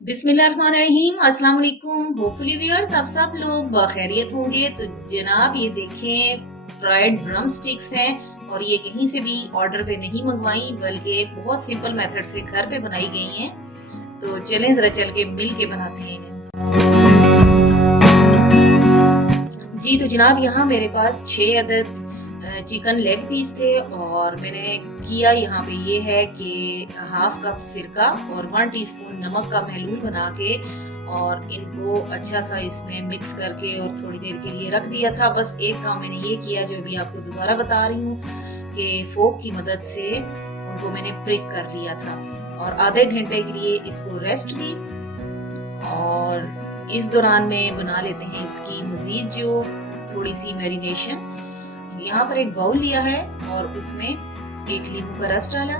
बिस्मिल्लाहिर्रहमानिर्रहीम, अस्सलाम वालेकुम। होपफुली व्यूअर्स आप सब लोग बखैरियत होंगे। तो जनाब ये देखें फ्राइड ड्रम स्टिक्स हैं और ये कहीं से भी ऑर्डर पे नहीं मंगवाई बल्कि बहुत सिंपल मेथड से घर पे बनाई गई हैं। तो चलें जरा चल के मिल के बनाते हैं। जी तो जनाब यहाँ मेरे पास 6 अदद चिकन लेग पीस थे और मैंने किया यहाँ पे ये है कि हाफ कप सिरका और 1 टीस्पून नमक का महलूल बना के और इनको अच्छा सा इसमें मिक्स करके और थोड़ी देर के लिए रख दिया था। बस एक काम मैंने ये किया जो अभी आपको दोबारा बता रही हूँ कि फोक की मदद से उनको मैंने प्रिक कर लिया था और आधे घंटे के लिए इसको रेस्ट दी। और इस दौरान में बना लेते हैं इसकी मजीद जो थोड़ी सी मैरिनेशन। यहाँ पर एक बाउल लिया है और उसमें 1 नींबू का रस डाला,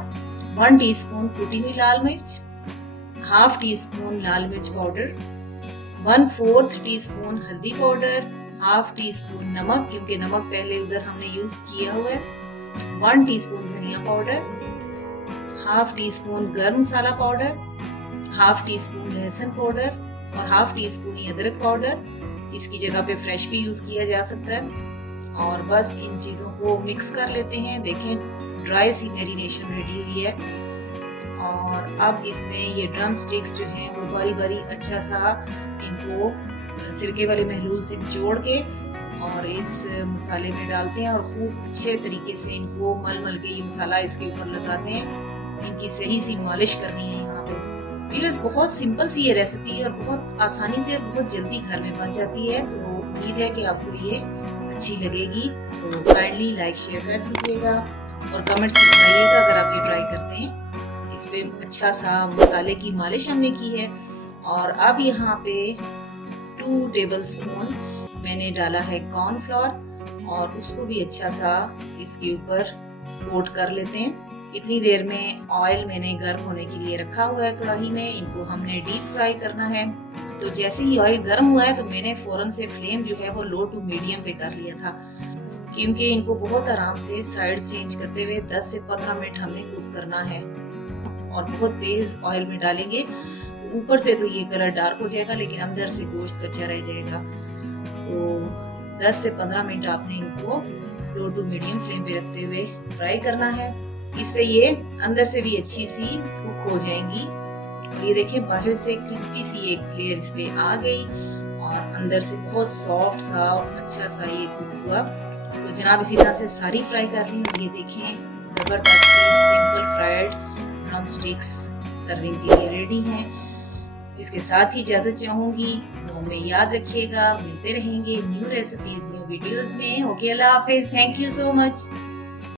1 टीस्पून कुटी हुई लाल मिर्च, हाफ टी स्पून लाल मिर्च पाउडर, 1/4 टीस्पून हल्दी पाउडर, हाफ टी स्पून नमक क्योंकि नमक पहले उधर हमने यूज किया हुआ है, 1 टीस्पून धनिया पाउडर, हाफ टी स्पून गर्म मसाला पाउडर, हाफ टी स्पून लहसुन पाउडर और हाफ टी स्पून अदरक पाउडर। इसकी जगह पे फ्रेश भी यूज किया जा सकता है। और बस इन चीज़ों को मिक्स कर लेते हैं। देखें ड्राई सी मैरिनेशन रेडी हुई है और अब इसमें ये ड्रम स्टिक्स जो हैं वो बारी बारी अच्छा सा इनको सिरके वाले महलूल से निचोड़ के और इस मसाले में डालते हैं और खूब अच्छे तरीके से इनको मल मल के ये मसाला इसके ऊपर लगाते हैं। इनकी सही सी मालिश करनी है यहाँ पे। व्यूअर्स बहुत सिंपल सी ये रेसिपी है और बहुत आसानी से और बहुत जल्दी घर में बन जाती है। तो उम्मीद है कि आपको ये अच्छी लगेगी। तो काइंडली लाइक शेयर कर दीजिएगा और कमेंट्स में बताइएगा अगर आप ये ट्राई करते हैं। इस पे अच्छा सा मसाले की मालिश हमने की है और अब यहाँ पे 2 टेबलस्पून मैंने डाला है कॉर्नफ्लोर और उसको भी अच्छा सा इसके ऊपर कोट कर लेते हैं। इतनी देर में ऑयल मैंने गर्म होने के लिए रखा हुआ है कढ़ाई में। इनको हमने डीप फ्राई करना है। तो जैसे ही ऑयल गर्म हुआ है तो मैंने फौरन से फ्लेम जो है वो लो टू मीडियम पे कर लिया था क्योंकि इनको बहुत आराम से साइड्स चेंज करते हुए 10 से 15 मिनट हमने कुक करना है। और बहुत तेज ऑयल में डालेंगे तो ऊपर से तो ये कलर डार्क हो जाएगा लेकिन अंदर से गोश्त कच्चा रह जाएगा। तो 10 से 15 मिनट आपने इनको लो टू मीडियम फ्लेम पे रखते हुए फ्राई करना है। इससे ये अंदर से भी अच्छी सी कुक हो जाएंगी। ये देखिए बाहर से क्रिस्पी सी एक लेयर इस पे आ गई और अंदर से बहुत सॉफ्ट सा और अच्छा सा ये कुक हुआ। तो जनाब इसी तरह से सारी फ्राई कर ली। ये देखें जबरदस्त simple fried drum sticks serving के लिए रेडी हैं। इसके साथ ही इजाजत चाहूंगी। तो हमें याद रखिएगा, मिलते रहेंगे न्यू रेसिपीज न्यू वीडियोस में। Okay, Allah Hafiz. Thank you so much.